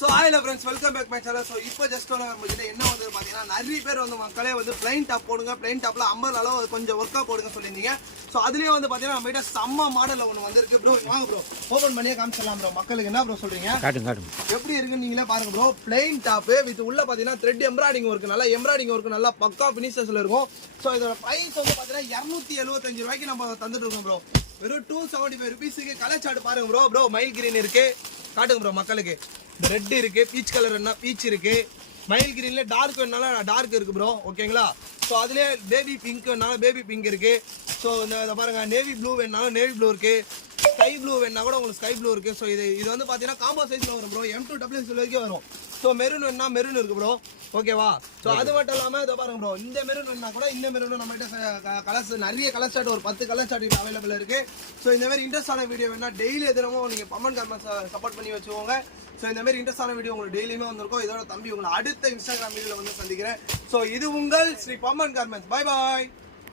So hi friends, welcome back my channel. So இப்போ just நம்மகிட்ட என்ன வந்து பாத்தீங்கன்னா நிறைய பேர் வந்து மக்களே வந்து plain top போடுங்க, plain topல அம்பர் அளவு கொஞ்சம் ஒர்க்கா போடுங்க சொல்லிருந்தீங்க. சோ அதுலயே வந்து பாத்தீங்கன்னா நம்மகிட்ட செம்ம மாடல்ல ஒன்னு வந்திருக்கு bro. வாங்க bro, ஓபன் பண்ணியே காமிச்சலாம் bro. மக்களுக்கு என்ன bro சொல்றீங்க? காட்டுங்க எப்படி இருக்குன்னு நீங்களே பாருங்க bro. plain top வித் உள்ள பாத்தீங்கன்னா thread embroidering work, நல்ல embroidering work, நல்ல பக்கா finishes-ல இருக்கும். சோ இதோட பிரைஸ் வந்து பாத்தீங்கன்னா 275 ரூபாய்க்கு நம்ம தந்துட்டு இருக்கோம் bro. வெறும் 275 ரூபாய்க்கு கலர் சார்ட் பாருங்க bro. bro மயில் கிரீன் இருக்கு, காட்டுங்க bro மக்களுக்கு. ரெட் இருக்கு, பீச் கலர் என்ன பீச் இருக்கு, மயில் கிரீன்ல டார்க் வேணாலும் டார்க் இருக்கு ப்ரோ. ஓகேங்களா? ஸோ அதுலேயே பேபி பிங்க் வேணாலும் பேபி பிங்க் இருக்கு. ஸோ இந்த பாருங்க நேவி ப்ளூ வேணாலும் நேவி ப்ளூ இருக்கு, ஸ்கை ப்ளூ வேணா கூட உங்களுக்கு ஸ்கை ப்ளூ இருக்கு. ஸோ இது வந்து பார்த்தீங்கன்னா காம்போ சைஸ்ல வரும் ப்ரோ. M2 வரைக்கும் வரும். ஸோ மெரூன் வேணா மெரூன் இருக்கு ப்ரோ. ஓகேவா? ஸோ அது மட்டும் இல்லாமல் இதை பாருங்க ப்ரோ, இந்த மெரூன் வேணா கூட இந்த மெரூன் நம்மகிட்ட கலர்ஸ் நிறைய கலர் சார்ட் ஒரு 10 கலர் சார்ட் அவைலபிள் இருக்கு. ஸோ இந்த மாதிரி இன்ட்ரெஸ்டான வீடியோ வேணா டெய்லி எதிரமும் நீங்கள் பம்மன் கார்மெண்ட்ஸ் சப்போர்ட் பண்ணி வச்சுக்கோங்க. ஸோ இந்த மாதிரி இன்ட்ரெஸ்டான வீடியோ உங்களுக்கு டெய்லியுமே வந்திருக்கும். இதோட தம்பி உங்களை அடுத்த இன்ஸ்டாகிராம் வீடியோவில் வந்து சந்திக்கிறேன். ஸோ இது உங்கள் ஸ்ரீ பம்மன் கார்மெண்ட்ஸ். Bye bye.